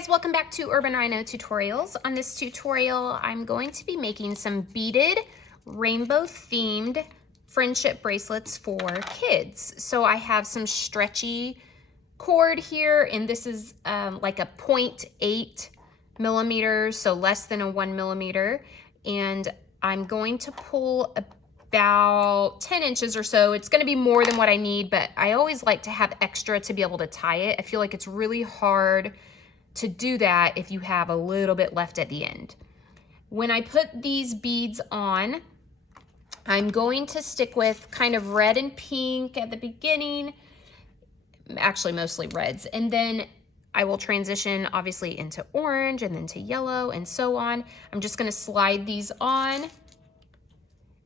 guys, welcome back to Urban Rhino Tutorials. On this tutorial, I'm going to be making some beaded rainbow themed friendship bracelets for kids. So I have some stretchy cord here, and this is like a 0.8 millimeters, so less than a 1 millimeter. And I'm going to pull about 10 inches or so. It's gonna be more than what I need, but I always like to have extra to be able to tie it. I feel like it's really hard to do that if you have a little bit left at the end. When I put these beads on, I'm going to stick with kind of red and pink at the beginning, actually mostly reds, and then I will transition obviously into orange and then to yellow and so on. I'm just gonna slide these on.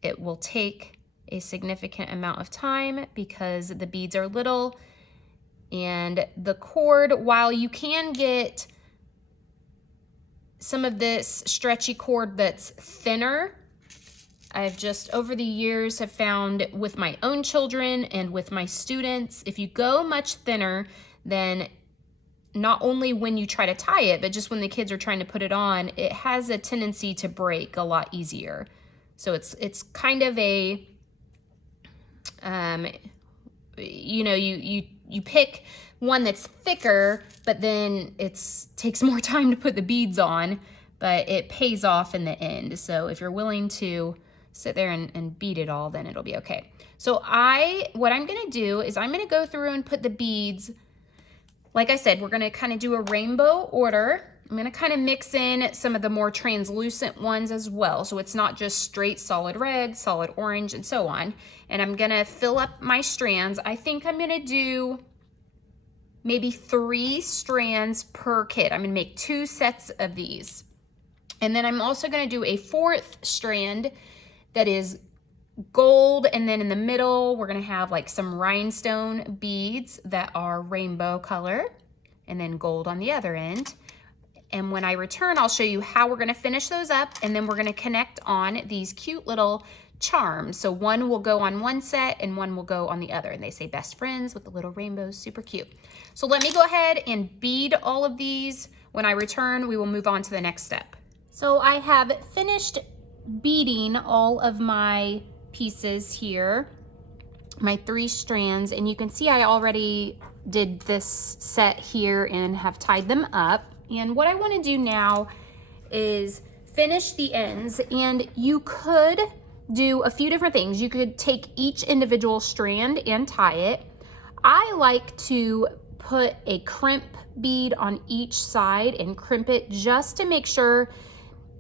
It will take a significant amount of time because the beads are little. And the cord, while you can get some of this stretchy cord that's thinner, I've just over the years have found with my own children and with my students, if you go much thinner, then not only when you try to tie it, but just when the kids are trying to put it on, it has a tendency to break a lot easier. So it's kind of a, you pick one that's thicker, but then it takes more time to put the beads on, but it pays off in the end. So if you're willing to sit there and bead it all, then it'll be okay. So what I'm gonna do is I'm gonna go through and put the beads, like I said, we're gonna kind of do a rainbow order. I'm gonna kind of mix in some of the more translucent ones as well. So it's not just straight solid red, solid orange, and so on. And I'm gonna fill up my strands. I think I'm gonna do maybe 3 strands per kit. I'm gonna make 2 sets of these. And then I'm also gonna do a 4th strand that is gold, and then in the middle, we're gonna have like some rhinestone beads that are rainbow color, and then gold on the other end. And when I return, I'll show you how we're gonna finish those up, and then we're gonna connect on these cute little charms. So one will go on one set and one will go on the other. And they say best friends with the little rainbows, super cute. So let me go ahead and bead all of these. When I return, we will move on to the next step. So I have finished beading all of my pieces here, my 3 strands, and you can see I already did this set here and have tied them up. And what I want to do now is finish the ends, and you could do a few different things. You could take each individual strand and tie it. I like to put a crimp bead on each side and crimp it just to make sure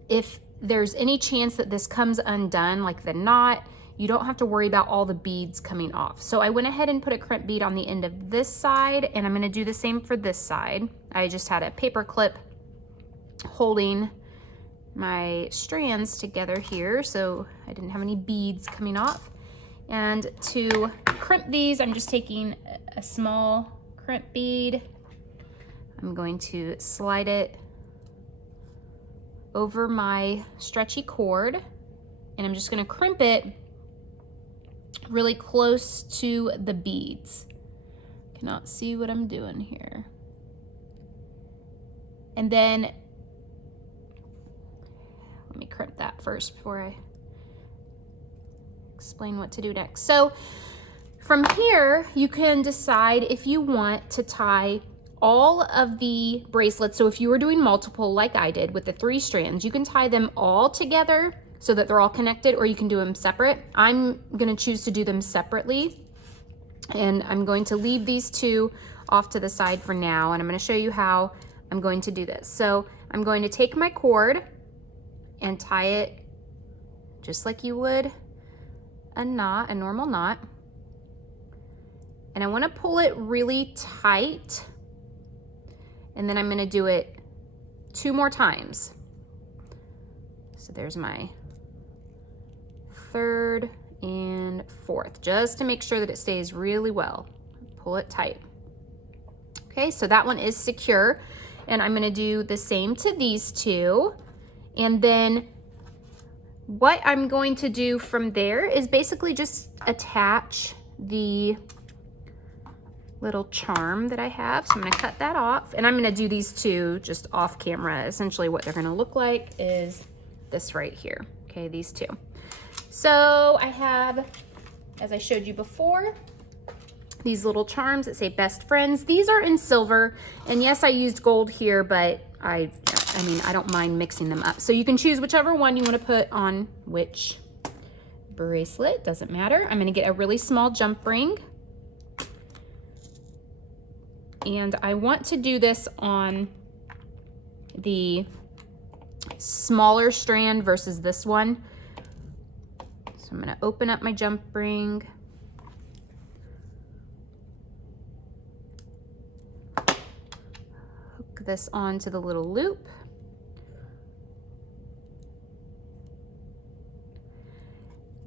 if there's any chance that this comes undone, like the knot, you don't have to worry about all the beads coming off. So I went ahead and put a crimp bead on the end of this side, and I'm gonna do the same for this side. I just had a paper clip holding my strands together here, so I didn't have any beads coming off. And to crimp these, I'm just taking a small crimp bead. I'm going to slide it over my stretchy cord, and I'm just gonna crimp it really close to the beads. Cannot see what I'm doing here. And then, let me crimp that first before I explain what to do next. So from here, you can decide if you want to tie all of the bracelets. So if you were doing multiple like I did with the 3 strands, you can tie them all together so that they're all connected, or you can do them separate. I'm gonna choose to do them separately, and I'm going to leave these 2 off to the side for now, and I'm gonna show you how I'm going to do this. So I'm going to take my cord and tie it just like you would a knot, a normal knot. And I wanna pull it really tight, and then I'm gonna do it 2 more times. So there's my 3rd and 4th, just to make sure that it stays really well. Pull it tight. Okay, so that one is secure, and I'm gonna do the same to these 2. And then what I'm going to do from there is basically just attach the little charm that I have. So I'm gonna cut that off, and I'm gonna do these two just off camera. Essentially what they're gonna look like is this right here. Okay, these two. So I have, as I showed you before, these little charms that say best friends. These are in silver, and yes, I used gold here, but I mean, I don't mind mixing them up. So you can choose whichever one you want to put on which bracelet, doesn't matter. I'm gonna get a really small jump ring. And I want to do this on the smaller strand versus this one. So I'm gonna open up my jump ring. Hook this onto the little loop.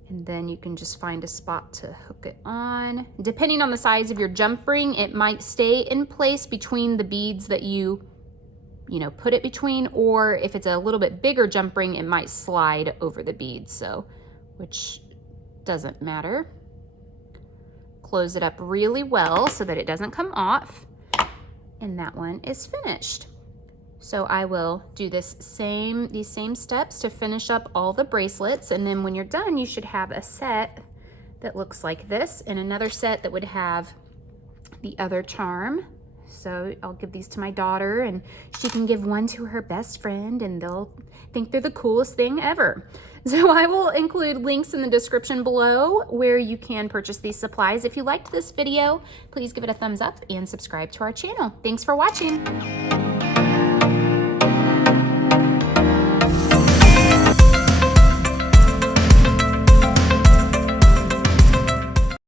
And then you can just find a spot to hook it on. Depending on the size of your jump ring, it might stay in place between the beads that you put it between, or if it's a little bit bigger jump ring, it might slide over the beads, so, which doesn't matter. Close it up really well so that it doesn't come off, and that one is finished. So I will do these same steps to finish up all the bracelets, and then when you're done, you should have a set that looks like this, and another set that would have the other charm. So I'll give these to my daughter, and she can give one to her best friend, and they'll think they're the coolest thing ever. So I will include links in the description below where you can purchase these supplies. If you liked this video, please give it a thumbs up and subscribe to our channel. Thanks for watching.